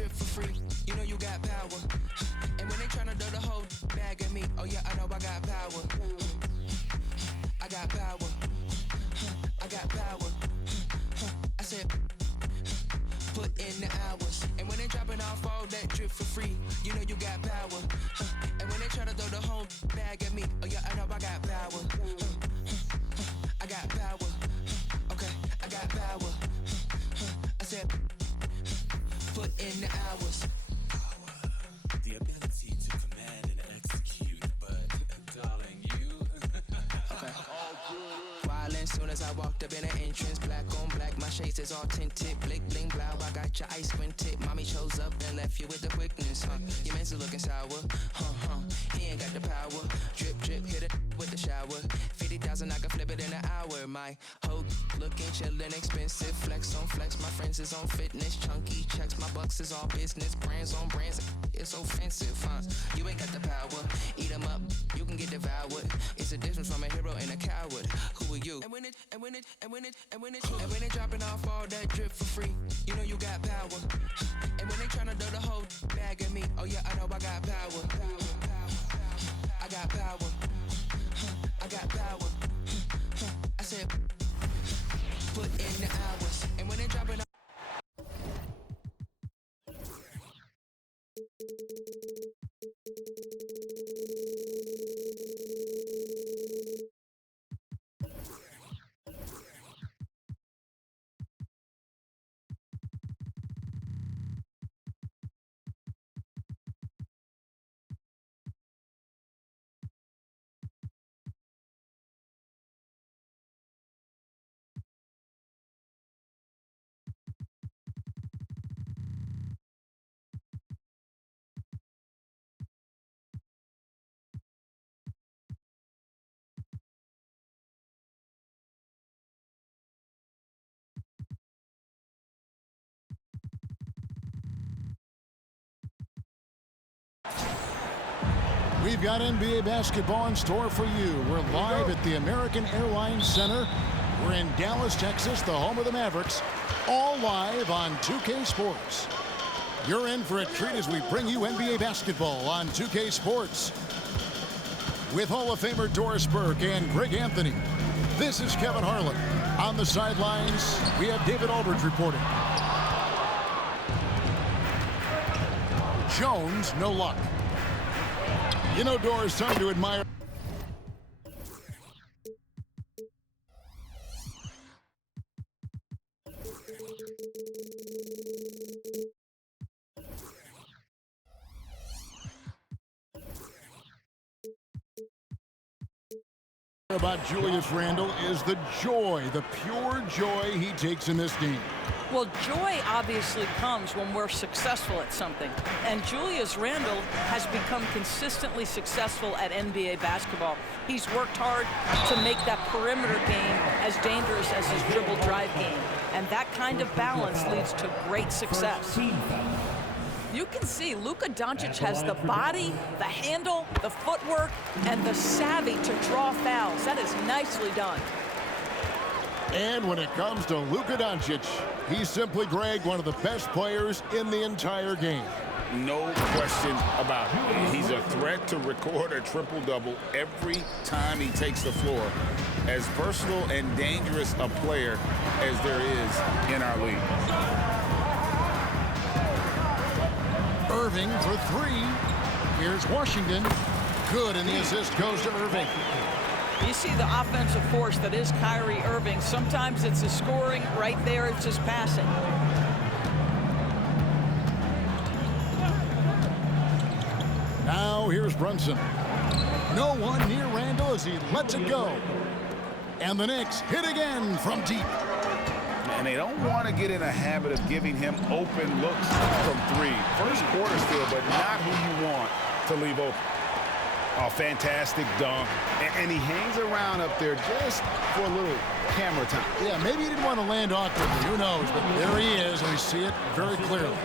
drip for free. You know you got power. And when they tryna throw the whole bag at me, oh yeah, I know I got power. I got power. I got power. I said, put in the hours. And when they dropping off all that drip for free, you know you got power. And when they try to throw the whole bag at me, oh yeah, I know I got power. I got power. Okay, I got power. I said, put in the hours. The ability to command and execute, but darling, you. Okay. Wildin' soon as I walked up in the entrance, black on black, my shades is all tinted, blick bling blow. I got your ice squinted. Mommy chose up and left you with the quickness, huh? Your man's looking sour, He ain't got the power. Drip drip, hit it with the shower. 50,000, I can flip it in an hour. My hoe looking chillin', expensive. Flex on flex, my friends is on fitness. Chunky checks, my bucks is all business. Brands on brands, it's offensive, huh? You ain't got the power. Eat 'em up, you can get devoured. It's a difference from a hero and a coward. Who are you? And when it dropping off all that drip for free, you know you got power. And when they tryna throw the whole bag at me, oh yeah, I know I got power. I got power. I got power. I said, put in the hours. And when they dropping off. We've got NBA basketball in store for you. We're live at the American Airlines Center. We're in Dallas, Texas, the home of the Mavericks. All live on 2K Sports. You're in for a treat as we bring you NBA basketball on 2K Sports. With Hall of Famer Doris Burke and Greg Anthony, this is Kevin Harlan. On the sidelines, we have David Aldridge reporting. Jones, no luck. You know, Doris, time to admire. About Julius Randle is the joy, the pure joy he takes in this game. Well, joy obviously comes when we're successful at something. And Julius Randle has become consistently successful at NBA basketball. He's worked hard to make that perimeter game as dangerous as his dribble drive game. And that kind of balance leads to great success. You can see Luka Doncic has the body, the handle, the footwork, and the savvy to draw fouls. That is nicely done. And when it comes to Luka Doncic, he's simply, Greg, one of the best players in the entire game. No question about it. He's a threat to record a triple-double every time he takes the floor. As versatile and dangerous a player as there is in our league. Irving for three. Here's Washington. Good, and the assist goes to Irving. You see the offensive force that is Kyrie Irving. Sometimes it's his scoring. Right there, it's his passing. Now here's Brunson. No one near Randle as he lets it go. And the Knicks hit again from deep. And they don't want to get in a habit of giving him open looks from three. First quarter still, but not who you want to leave open. A fantastic dunk. And he hangs around up there just for a little camera time. Yeah, maybe he didn't want to land awkwardly. Who knows? But there he is, and we see it very clearly.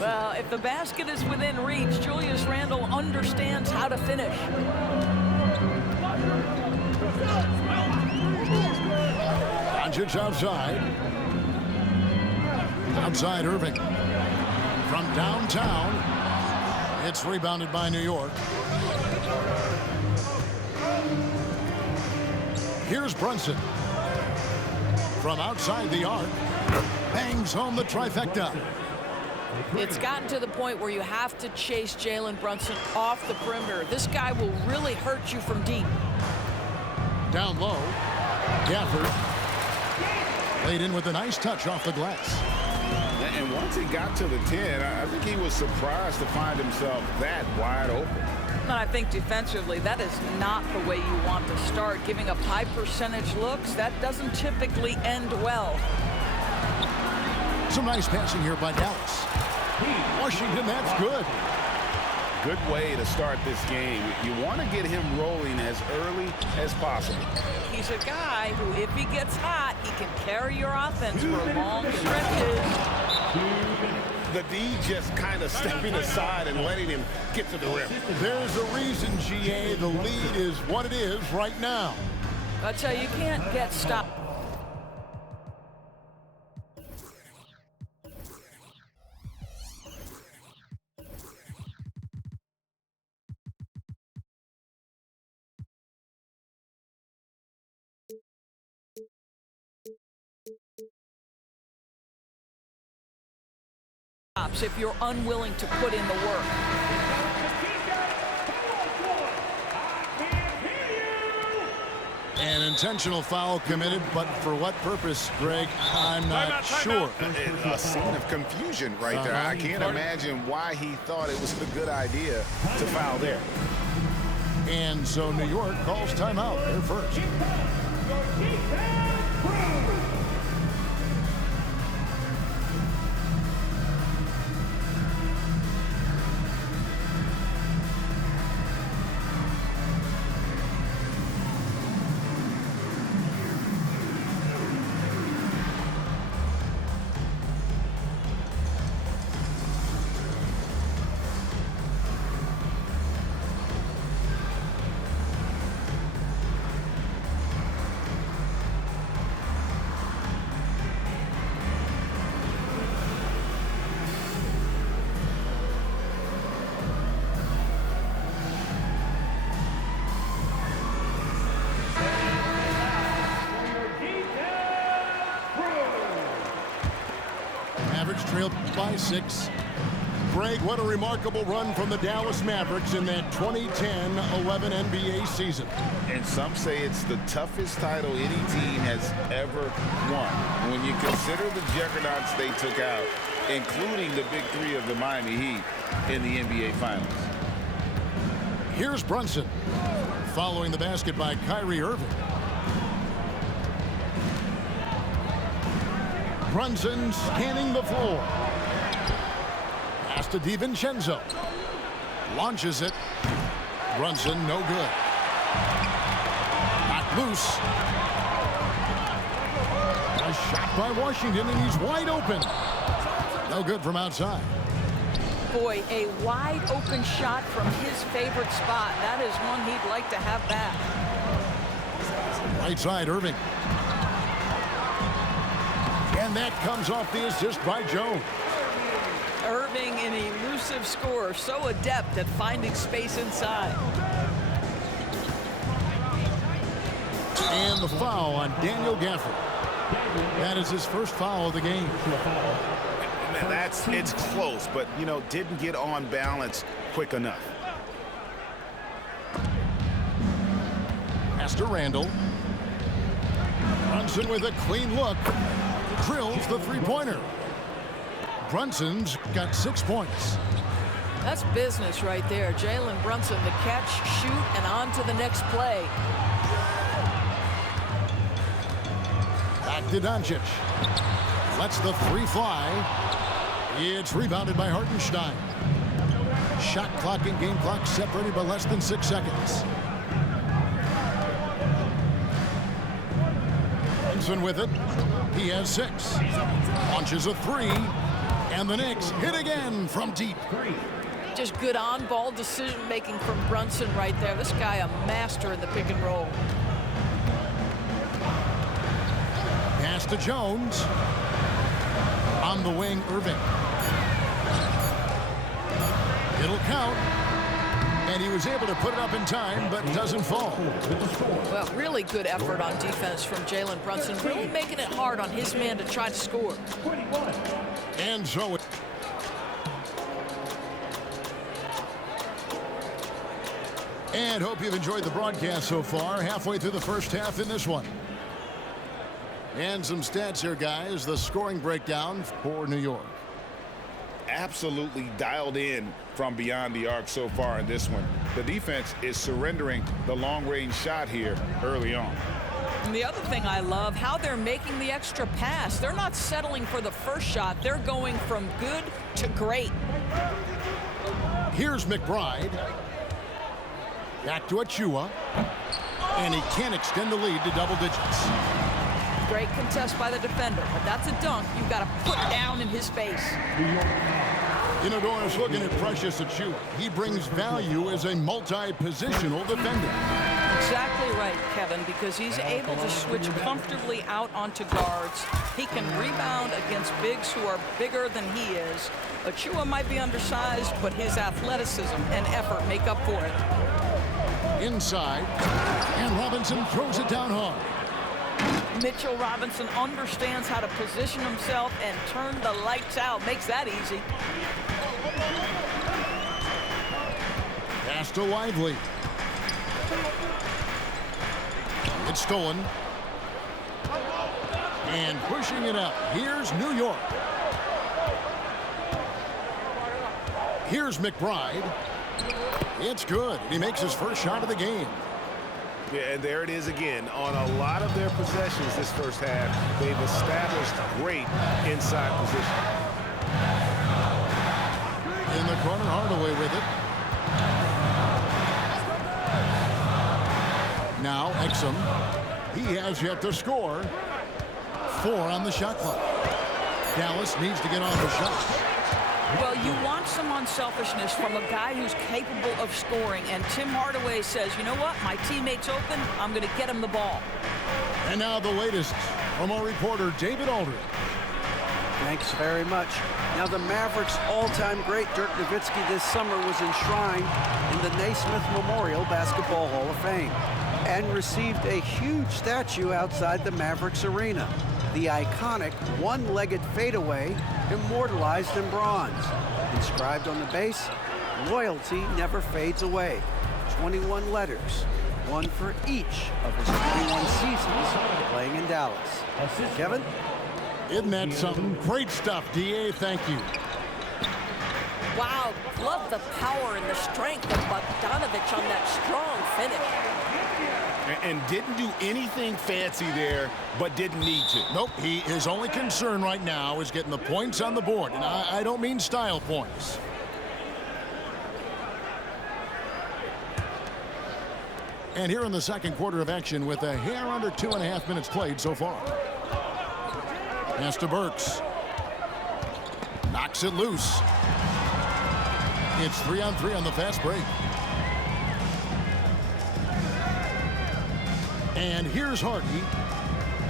Well, if the basket is within reach, Julius Randle understands how to finish. Doncic outside. Outside Irving. From downtown, it's rebounded by New York. Here's Brunson. From outside the arc, bangs home the trifecta. It's gotten to the point where you have to chase Jalen Brunson off the perimeter. This guy will really hurt you from deep. Down low, Gafford laid in with a nice touch off the glass. And once he got to the 10, I think he was surprised to find himself that wide open. And I think defensively, that is not the way you want to start. Giving up high percentage looks, that doesn't typically end well. Some nice passing here by Dallas. Washington, that's good. Good way to start this game. You want to get him rolling as early as possible. He's a guy who, if he gets hot, he can carry your offense for long stretches. The D just kind of stepping aside and letting him get to the rim. There's a reason, GA, the lead is what it is right now. I tell you, you can't get stopped. If you're unwilling to put in the work. An intentional foul committed, but for what purpose, Greg? I'm not sure. A scene of confusion right there. I can't imagine why he thought it was a good idea to foul there. And so New York calls timeout. They're first. Trailed by 6. Greg, what a remarkable run from the Dallas Mavericks in that 2010-11 NBA season. And some say it's the toughest title any team has ever won. When you consider the juggernauts they took out, including the big three of the Miami Heat in the NBA Finals. Here's Brunson, following the basket by Kyrie Irving. Brunson scanning the floor. Pass to DiVincenzo. Launches it. Brunson, no good. Not loose. A shot by Washington, and he's wide open. No good from outside. Boy, a wide open shot from his favorite spot. That is one he'd like to have back. Right side, Irving. And that comes off the assist by Jones. Irving, an elusive scorer, so adept at finding space inside. And the foul on Daniel Gafford. That is his first foul of the game. It's close, but, you know, didn't get on balance quick enough. Pass to Randall. Brunson with a clean look. Drills the three-pointer. Brunson's got 6 points. That's business right there. Jalen Brunson, the catch, shoot, and on to the next play. Back to Doncic. Lets the three fly. It's rebounded by Hartenstein. Shot clock and game clock separated by less than 6 seconds. Brunson with it. He has 6. Launches a 3. And the Knicks hit again from deep. Just good on-ball decision-making from Brunson right there. This guy a master in the pick and roll. Pass to Jones. On the wing, Irving. It'll count. And he was able to put it up in time, but doesn't fall. Well, really good effort on defense from Jalen Brunson, really making it hard on his man to try to score. And so and hope you've enjoyed the broadcast so far. Halfway through the first half in this one. And some stats here, guys. The scoring breakdown for New York. Absolutely dialed in from beyond the arc so far in this one. The defense is surrendering the long-range shot here early on. And the other thing I love, how they're making the extra pass. They're not settling for the first shot. They're going from good to great. Here's McBride. Back to Achua. And he can't extend the lead to double digits. Great contest by the defender, but that's a dunk you've got to put down in his face. You know, Doris, looking at Precious Achua, he brings value as a multi-positional defender. Exactly right, Kevin, because he's able to switch comfortably out onto guards. He can rebound against bigs who are bigger than he is. Achua might be undersized, but his athleticism and effort make up for it. Inside, and Robinson throws it down hard. Mitchell Robinson understands how to position himself and turn the lights out. Makes that easy. Pass to Lively. It's stolen. And pushing it up. Here's New York. Here's McBride. It's good. He makes his first shot of the game. Yeah, and there it is again. On a lot of their possessions this first half, they've established great inside position. In the corner, Hardaway with it. Now, Exum. He has yet to score. 4 on the shot clock. Dallas needs to get on the shot. Well, you want some unselfishness from a guy who's capable of scoring, and Tim Hardaway says, you know what, my teammate's open, I'm going to get him the ball. And now the latest from our reporter, David Aldridge. Thanks very much. Now, the Mavericks' all-time great Dirk Nowitzki this summer was enshrined in the Naismith Memorial Basketball Hall of Fame and received a huge statue outside the Mavericks arena. The iconic one-legged fadeaway immortalized in bronze. Inscribed on the base, loyalty never fades away. 21 letters, one for each of his 21 seasons playing in Dallas. Kevin? Isn't that something? Great stuff, D.A. Thank you. Wow, love the power and the strength of Bogdanovich on that strong finish. And didn't do anything fancy there, but didn't need to. Nope, his only concern right now is getting the points on the board. And I don't mean style points. And here in the second quarter of action with a hair under 2.5 minutes played so far. Pass to Burks. Knocks it loose. It's 3-on-3 on the fast break. And here's Hardy.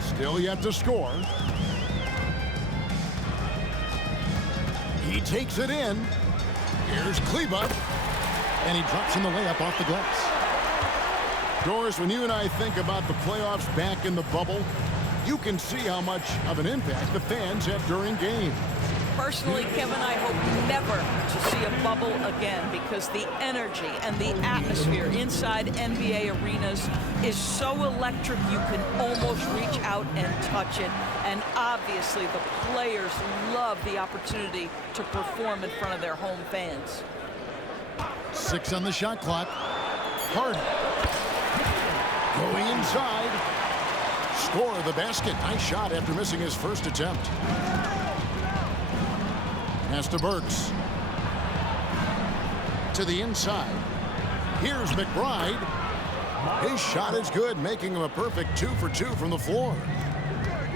Still yet to score. He takes it in. Here's Kleba. And he drops in the layup off the glass. Doris, when you and I think about the playoffs back in the bubble, you can see how much of an impact the fans have during games. Personally, Kevin, I hope never to see a bubble again because the energy and the atmosphere inside NBA arenas is so electric you can almost reach out and touch it. And obviously, the players love the opportunity to perform in front of their home fans. 6 on the shot clock. Hardy. Going inside. Score the basket. Nice shot after missing his first attempt. Pass to Burks. To the inside. Here's McBride. His shot is good, making him a perfect 2 for 2 from the floor.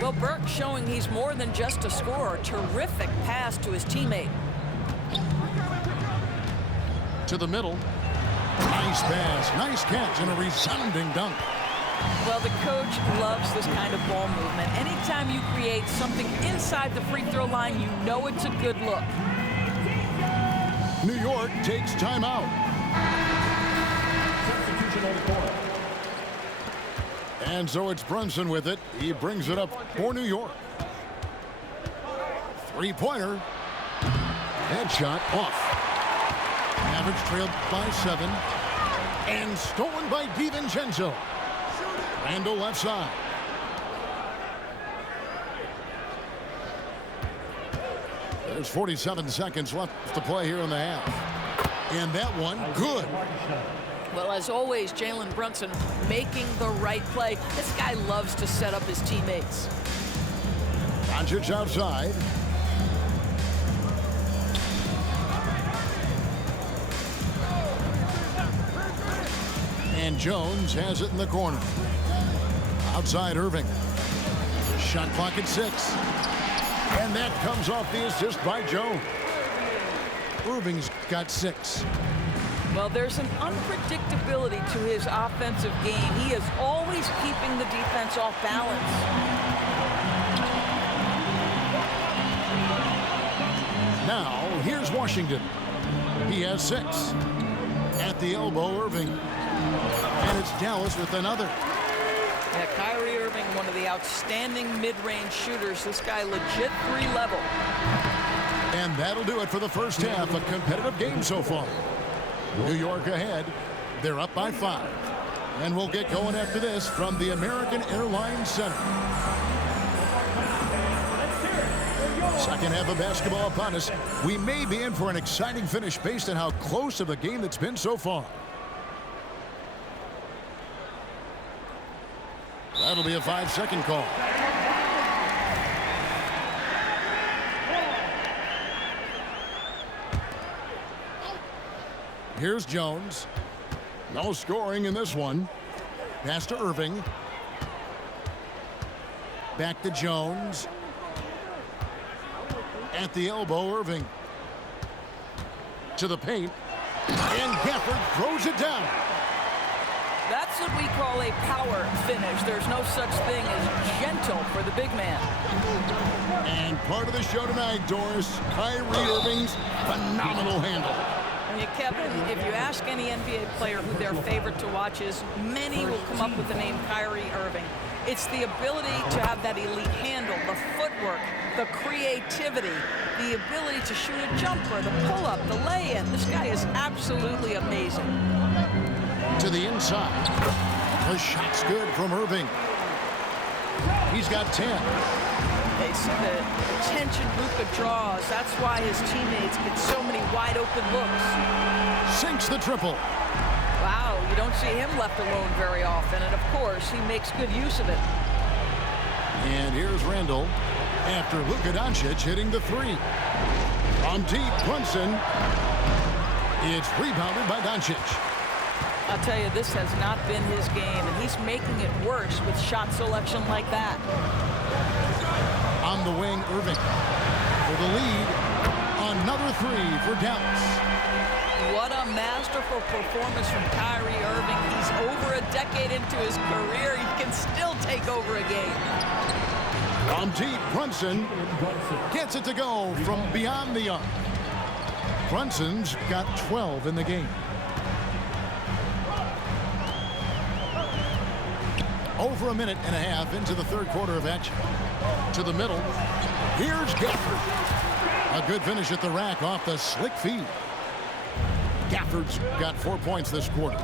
Well, Burks showing he's more than just a scorer. Terrific pass to his teammate. To the middle. Nice pass, nice catch, and a resounding dunk. Well, the coach loves this kind of ball movement. Anytime you create something inside the free throw line, you know it's a good look. New York takes timeout. And so it's Brunson with it. He brings it up for New York. Three-pointer. Headshot off. Mavericks trailed by 7. And stolen by DiVincenzo. Randle left side. There's 47 seconds left to play here in the half. And that one, good. Well, as always, Jalen Brunson making the right play. This guy loves to set up his teammates. Doncic outside. And Jones has it in the corner. Outside Irving. Shot clock at 6. And that comes off the assist by Jones. Irving's got 6. Well, there's an unpredictability to his offensive game. He is always keeping the defense off balance. Now, here's Washington. He has 6. At the elbow, Irving. And it's Dallas with another. Yeah, Kyrie Irving, one of the outstanding mid-range shooters. This guy legit 3-level. And that'll do it for the first half. A competitive game so far. New York ahead. They're up by 5. And we'll get going after this from the American Airlines Center. Second half of basketball upon us. We may be in for an exciting finish based on how close of a game that's been so far. That'll be a 5-second call. Here's Jones. No scoring in this one. Pass to Irving. Back to Jones. At the elbow, Irving. To the paint. And Gafford throws it down. That's what we call a power finish. There's no such thing as gentle for the big man. And part of the show tonight, Doris, Kyrie Irving's phenomenal handle. And Kevin, if you ask any NBA player who their favorite to watch is, many will come up with the name Kyrie Irving. It's the ability to have that elite handle, the footwork, the creativity, the ability to shoot a jumper, the pull-up, the lay-in. This guy is absolutely amazing. To the inside. The shot's good from Irving. He's got 10. They see the attention Luka draws. That's why his teammates get so many wide-open looks. Sinks the triple. Wow, you don't see him left alone very often. And, of course, he makes good use of it. And here's Randle after Luka Doncic hitting the 3. From deep, Brunson. It's rebounded by Doncic. I'll tell you, this has not been his game, and he's making it worse with shot selection like that. On the wing, Irving. For the lead, another 3 for Dallas. What a masterful performance from Kyrie Irving. He's over a decade into his career. He can still take over a game. From deep, Brunson gets it to go from beyond the arc. Brunson's got 12 in the game. Over a minute and a half into the third quarter of action. To the middle. Here's Gafford. A good finish at the rack off the slick feed. Gafford's got 4 points this quarter.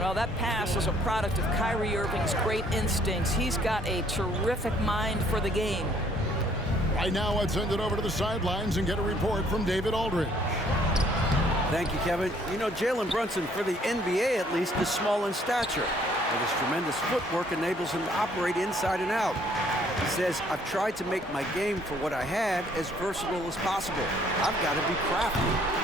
Well, that pass is a product of Kyrie Irving's great instincts. He's got a terrific mind for the game. Right now, I'd send it over to the sidelines and get a report from David Aldridge. Thank you, Kevin. You know, Jalen Brunson, for the NBA at least, is small in stature. But his tremendous footwork enables him to operate inside and out. He says, I've tried to make my game for what I had as versatile as possible. I've got to be crafty.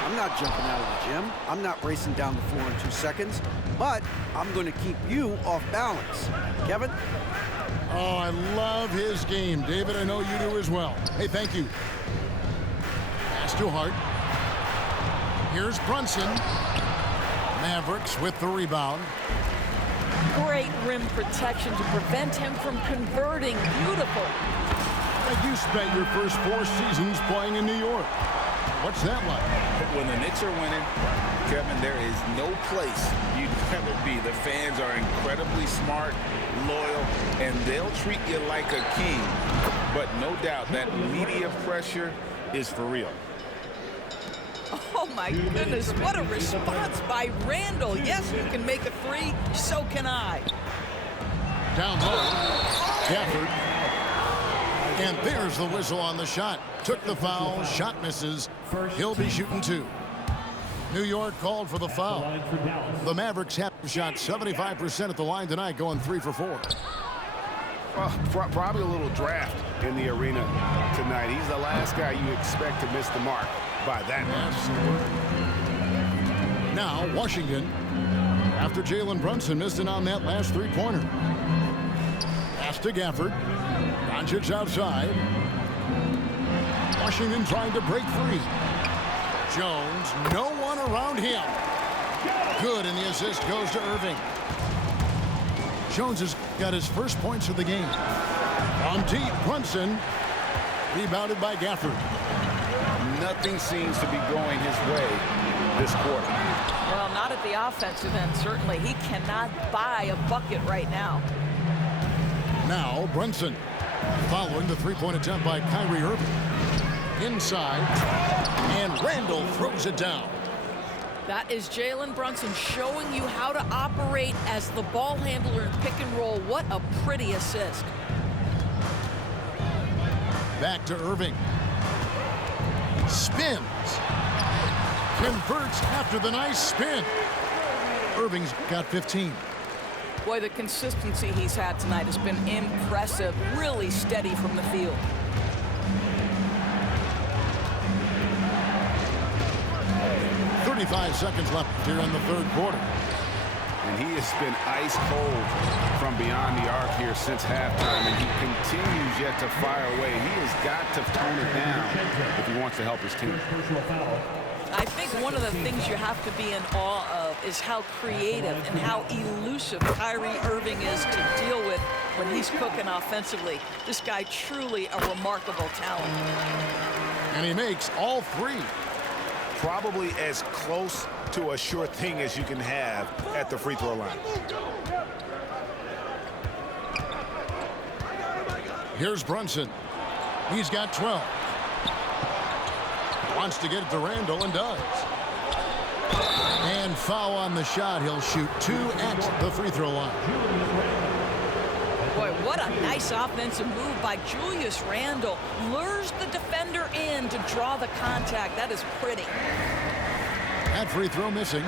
I'm not jumping out of the gym. I'm not racing down the floor in 2 seconds. But I'm going to keep you off balance. Kevin? Oh, I love his game. David, I know you do as well. Hey, thank you. Pass to Hart. Here's Brunson. Mavericks with the rebound. Great rim protection to prevent him from converting. Beautiful. You spent your first 4 seasons playing in New York. What's that like? When the Knicks are winning, Kevin, there is no place you'd rather be. The fans are incredibly smart, loyal, and they'll treat you like a king. But no doubt that media pressure is for real. Oh, my goodness. What a response by Randall. Yes, you can make a 3. So can I. Down low. Gafford. And there's the whistle on the shot. Took the foul. Shot misses. He'll be shooting 2. New York called for the foul. The Mavericks have shot 75% at the line tonight, going 3 for 4. Well, probably a little draft in the arena tonight. He's the last guy you expect to miss the mark by that much. Now, Washington, after Jalen Brunson missed it on that last 3-pointer. Pass to Gafford. Doncic outside. Washington trying to break free. Jones, no one around him. Good, and the assist goes to Irving. Jones has got his first points of the game. On deep, Brunson. Rebounded by Gafford. Nothing seems to be going his way this quarter. Well, not at the offensive end, certainly. He cannot buy a bucket right now. Now, Brunson. Following the 3-point attempt by Kyrie Irving. Inside. And Randall throws it down. That is Jalen Brunson showing you how to operate as the ball handler in pick and roll. What a pretty assist. Back to Irving. Spins. Converts after the nice spin. Irving's got 15. Boy, the consistency he's had tonight has been impressive. Really steady from the field. .35 seconds left here in the 3rd quarter. And he has been ice cold from beyond the arc here since halftime, and he continues yet to fire away. He has got to tone it down if he wants to help his team. I think one of the things you have to be in awe of is how creative and how elusive Kyrie Irving is to deal with when he's cooking offensively. This guy truly a remarkable talent. And he makes all 3. Probably as close to a sure thing as you can have at the free throw line. Here's Brunson. He's got 12. Wants to get it to Randall and does. And foul on the shot. He'll shoot 2 at the free throw line. Boy, what a nice offensive move by Julius Randle. Lures the defender in to draw the contact. That is pretty. That free throw missing.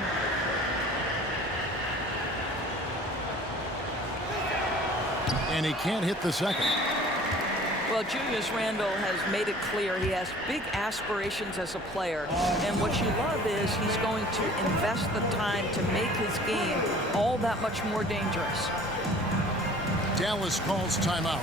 And he can't hit the second. Well, Julius Randle has made it clear he has big aspirations as a player. And what you love is he's going to invest the time to make his game all that much more dangerous. Dallas calls timeout.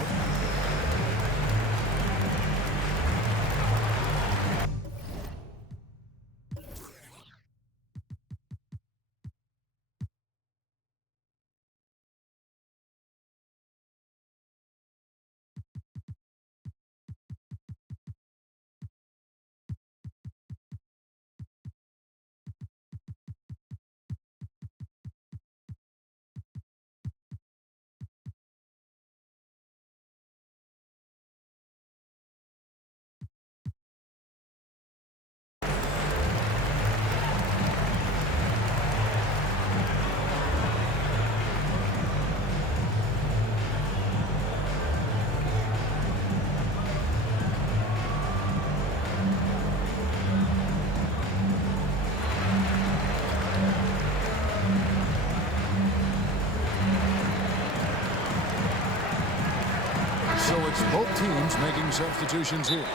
So it's both teams making substitutions here.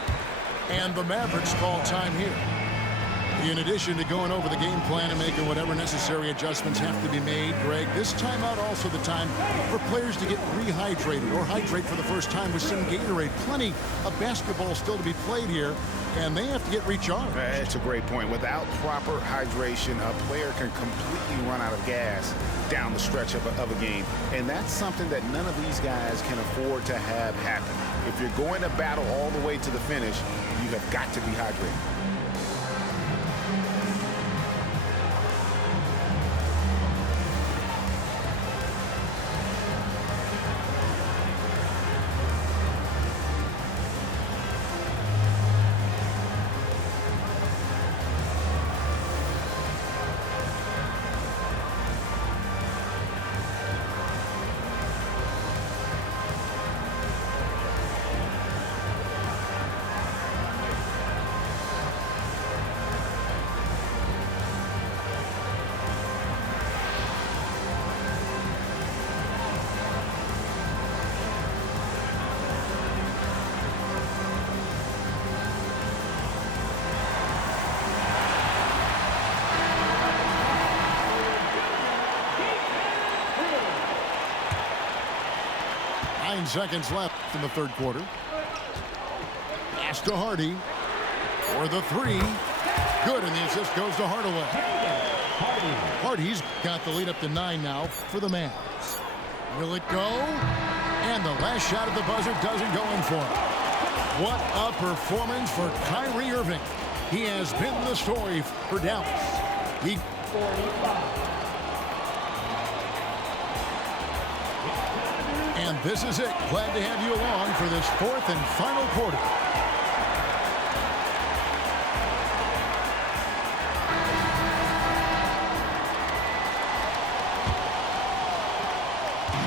And the Mavericks call time here. In addition to going over the game plan and making whatever necessary adjustments have to be made, Greg, this timeout also the time for players to get rehydrated or hydrate for the first time with some Gatorade. Plenty of basketball still to be played here, and they have to get recharged. That's a great point. Without proper hydration, a player can completely run out of gas down the stretch of a game. And that's something that none of these guys can afford to have happen. If you're going to battle all the way to the finish, you have got to be hydrated. Seconds left in the third quarter. Pass to Hardy for the three. Good, and the assist goes to Hardaway. Hardy's got the lead up to 9 now for the Mavs. Will it go? And the last shot at the buzzer doesn't go in for him. What a performance for Kyrie Irving. He has been the story for Dallas. He 45. And this is it. Glad to have you along for this fourth and final quarter.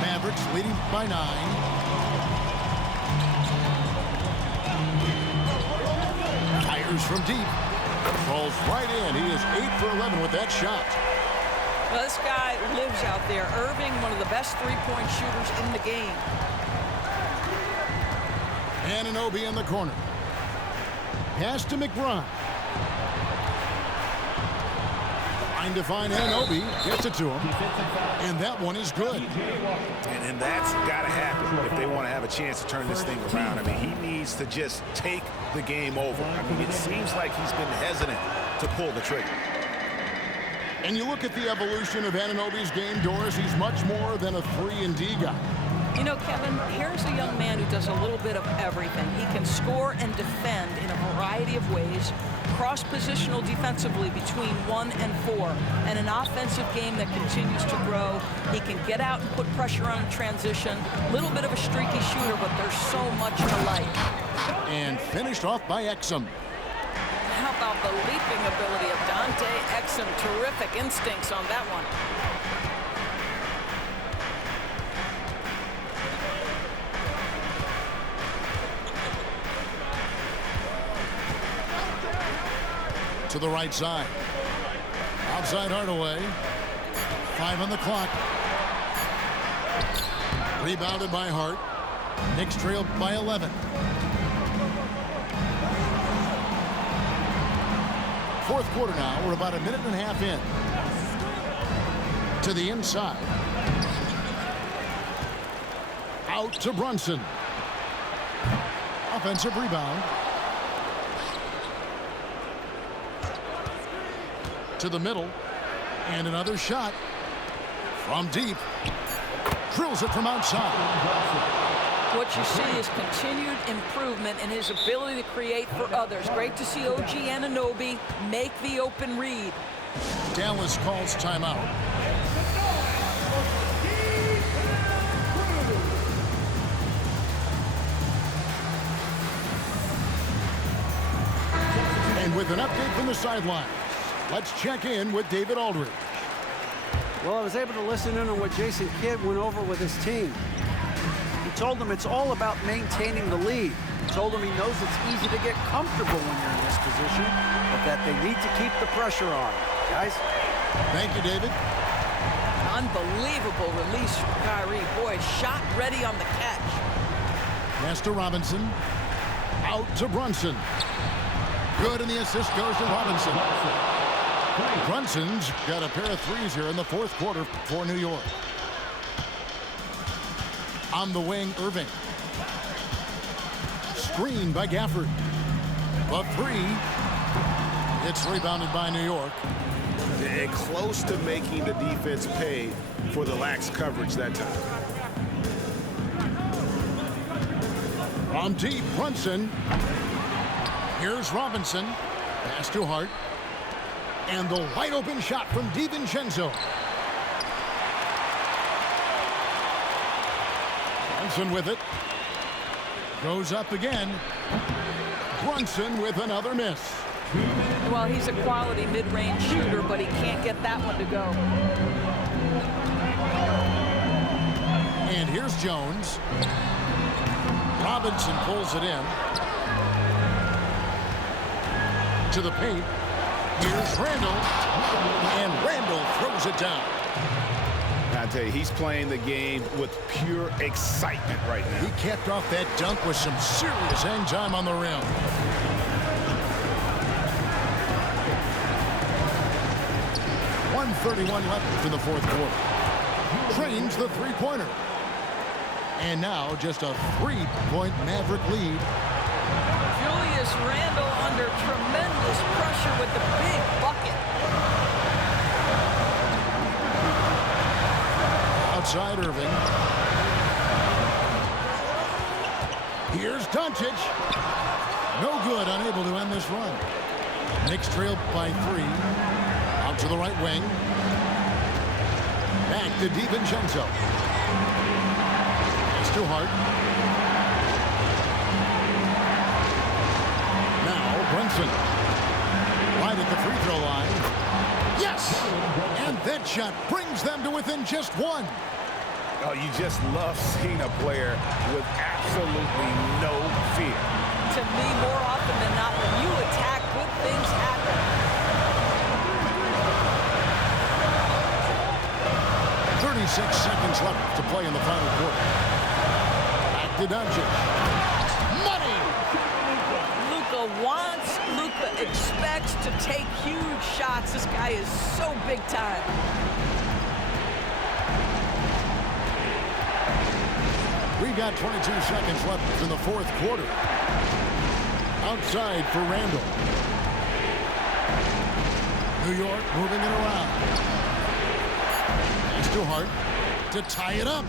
Mavericks leading by 9. Fires from deep. Falls right in. He is 8 for 11 with that shot. Well, this guy lives out there. Irving, one of the best three-point shooters in the game. Anunoby in the corner. Pass to McBride. Trying to find Anunoby. Gets it to him. And that one is good. And that's got to happen if they want to have a chance to turn this thing around. I mean, he needs to just take the game over. I mean, it seems like he's been hesitant to pull the trigger. And you look at the evolution of Anunoby's game, Doris, he's much more than a 3-and-D guy. You know, Kevin, here's a young man who does a little bit of everything. He can score and defend in a variety of ways, cross-positional defensively between 1 and 4, and an offensive game that continues to grow. He can get out and put pressure on in transition. A little bit of a streaky shooter, but there's so much to like. And finished off by Exum. How about the leaping ability of Dante Exum? Terrific instincts on that one. To the right side. Outside Hardaway. 5 on the clock. Rebounded by Hart. Knicks trailed by 11. Fourth quarter now. We're about a minute and a half in. To the inside. Out to Brunson. Offensive rebound. To the middle. And another shot. From deep. Drills it from outside. What you see is continued improvement in his ability to create for others. Great to see OG Anunoby make the open read. Dallas calls timeout. And with an update from the sideline, let's check in with David Aldridge. Well, I was able to listen in on what Jason Kidd went over with his team. He told them it's all about maintaining the lead. He told them he knows it's easy to get comfortable when you're in this position, but that they need to keep the pressure on. Guys? Thank you, David. Unbelievable release from Kyrie. Boy, shot ready on the catch. Pass to Robinson. Out to Brunson. Good, and the assist goes to Robinson. Brunson's got a pair of threes here in the fourth quarter for New York. On the wing, Irving. Screen by Gafford. A three. It's rebounded by New York. And close to making the defense pay for the lax coverage that time. From deep, Brunson. Here's Robinson. Pass to Hart. And the wide open shot from DiVincenzo. Brunson with it. Goes up again. Brunson with another miss. Well, he's a quality mid-range shooter, but he can't get that one to go. And here's Jones. Robinson pulls it in. To the paint. Here's Randall. And Randall throws it down. I tell you, he's playing the game with pure excitement right now. He capped off that dunk with some serious hang time on the rim. .131 left in the fourth quarter. Trains the three-pointer. And now just a three-point Maverick lead. Julius Randle under tremendous pressure with the big bucket. Outside Irving. Here's Doncic. No good, unable to end this run. Knicks trail by 3. Out to the right wing. Back to DiVincenzo. It's to Hart. Now Brunson. Right at the free throw line. Yes! And that shot brings them to within just one. Oh, you just love seeing a player with absolutely no fear. To me, more often than not, when you attack, good things happen. 36 seconds left to play in the final quarter. Back to Doncic. Money! Luka wants, Luka expects to take huge shots. This guy is so big time. We've got 22 seconds left in the fourth quarter. Outside for Randall. New York moving it around. It's to Hart to tie it up.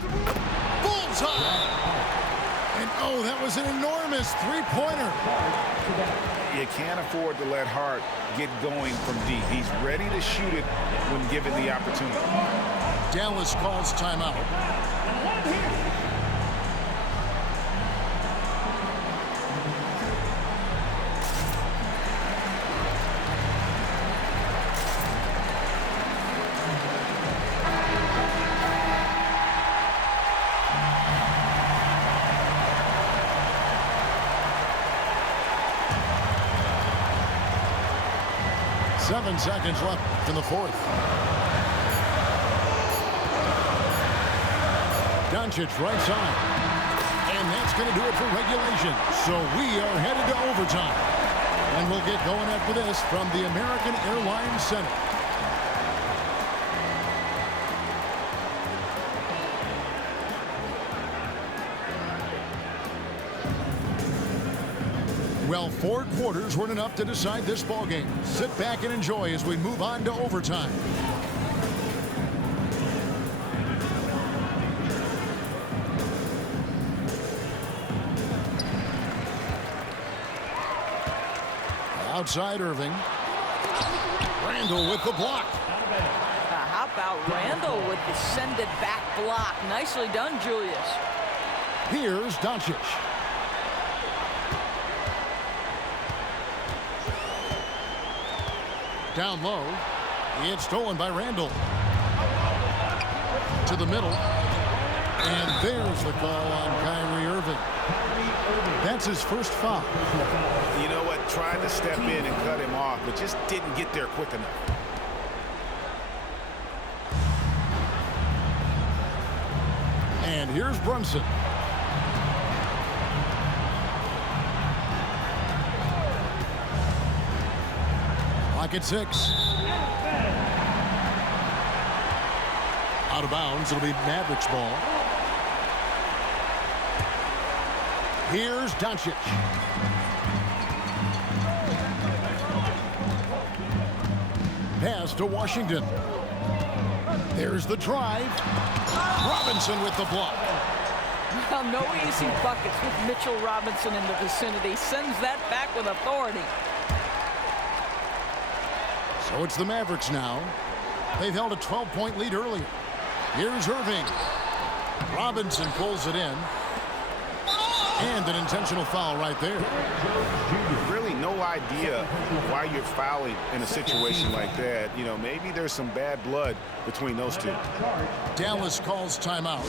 Bullseye! And oh, that was an enormous three-pointer. You can't afford to let Hart get going from deep. He's ready to shoot it when given the opportunity. Dallas calls timeout. Seven seconds left in the fourth. Doncic right side. And that's going to do it for regulation. So we are headed to overtime. And we'll get going after this from the American Airlines Center. Well, 4 quarters weren't enough to decide this ballgame. Sit back and enjoy as we move on to overtime. Outside Irving. Randall with the block. How about Randall with the send it back block? Nicely done, Julius. Here's Doncic. Down low. It's stolen by Randall. To the middle. And there's the call on Kyrie Irving. That's his first foul. You know what? Tried to step in and cut him off, but just didn't get there quick enough. And here's Brunson. Clock at 6. Out of bounds. It'll be Mavericks ball. Here's Doncic. Pass to Washington. There's the drive. Robinson with the block. Well, no easy buckets with Mitchell Robinson in the vicinity. Sends that back with authority. So it's the Mavericks now. They've held a 12-point lead earlier. Here's Irving. Robinson pulls it in. And an intentional foul right there. Really no idea why you're fouling in a situation like that. You know, maybe there's some bad blood between those two. Dallas calls timeout.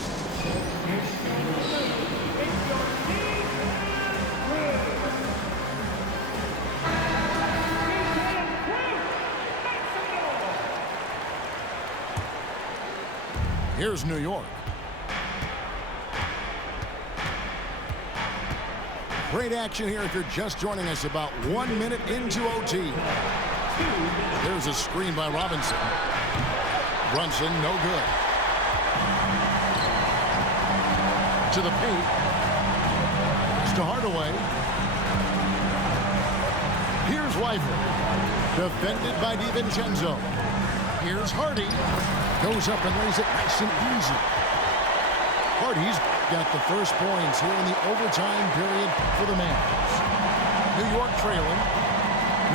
Here's New York. Great action here if you're just joining us, about 1 minute into OT. There's a screen by Robinson. Brunson, no good. To the paint. It's to Hardaway. Here's Lively. Defended by DiVincenzo. Here's Hardy. Goes up and lays it nice and easy. Hardy's got the first points here in the overtime period for the Mavs. New York trailing.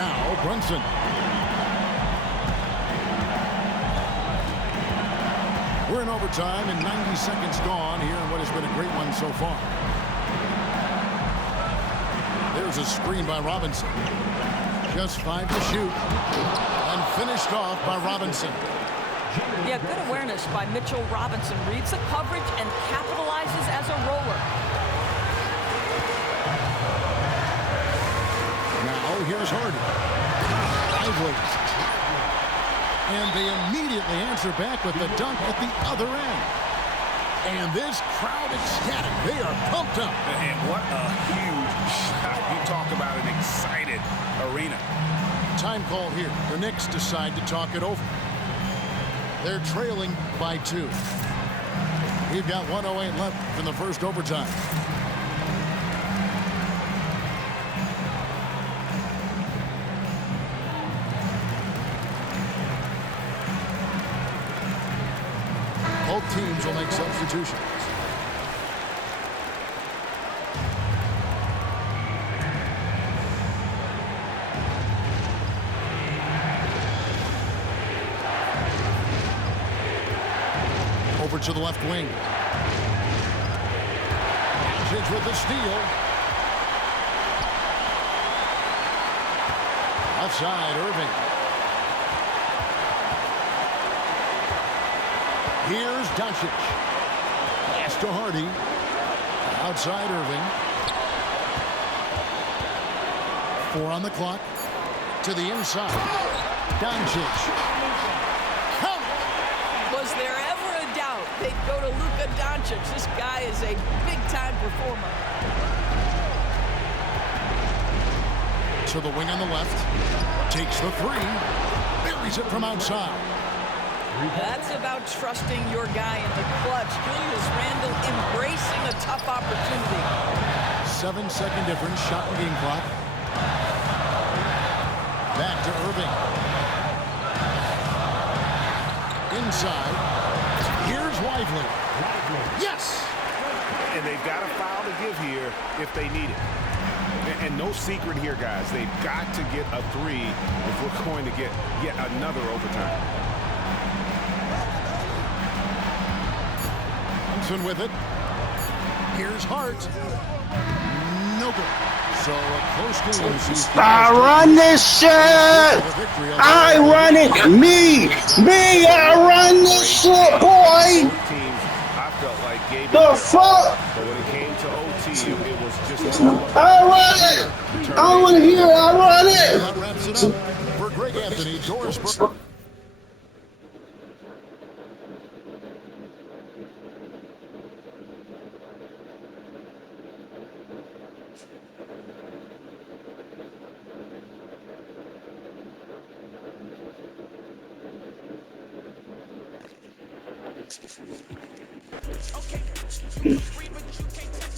Now Brunson. We're in overtime and 90 seconds gone here in what has been a great one so far. There's a screen by Robinson. Just 5 to shoot. And finished off by Robinson. Yeah, good awareness by Mitchell Robinson. Reads the coverage and capitalizes as a roller. Now here's Hardy. Lively. And they immediately answer back with the dunk at the other end. And this crowd ecstatic. They are pumped up. And what a huge shot. You talk about an excited arena. Time called here. The Knicks decide to talk it over. They're trailing by 2. We've got 1:08 left in the first overtime. Both teams will make substitutions. Over to the left wing. Doncic with the steal. Outside, Irving. Here's Doncic. Pass to Hardy. Outside, Irving. 4 on the clock. To the inside. Doncic. Was there ever a doubt they'd go to Luka Doncic? This guy is a big-time performer. To the wing on the left. Takes the 3. Buries it from outside. That's about trusting your guy in the clutch. Julius Randle embracing a tough opportunity. 7-second difference. Shot and game clock. Back to Irving. Inside. Here's Lively. Yes! And they've got a foul to give here if they need it. And no secret here, guys. They've got to get a 3 if we're going to get yet another overtime. Thompson with it. Here's Hart. No good. So a close game. I run this shit. I run it. Me. I run this shit, boy. Teams, I felt like gave it The fuck? but when it came to OT, it was just I run it. I want to hear it. I run it. That wraps it up for Greg Anthony. Doris. Okay, you can breathe, but you can't touch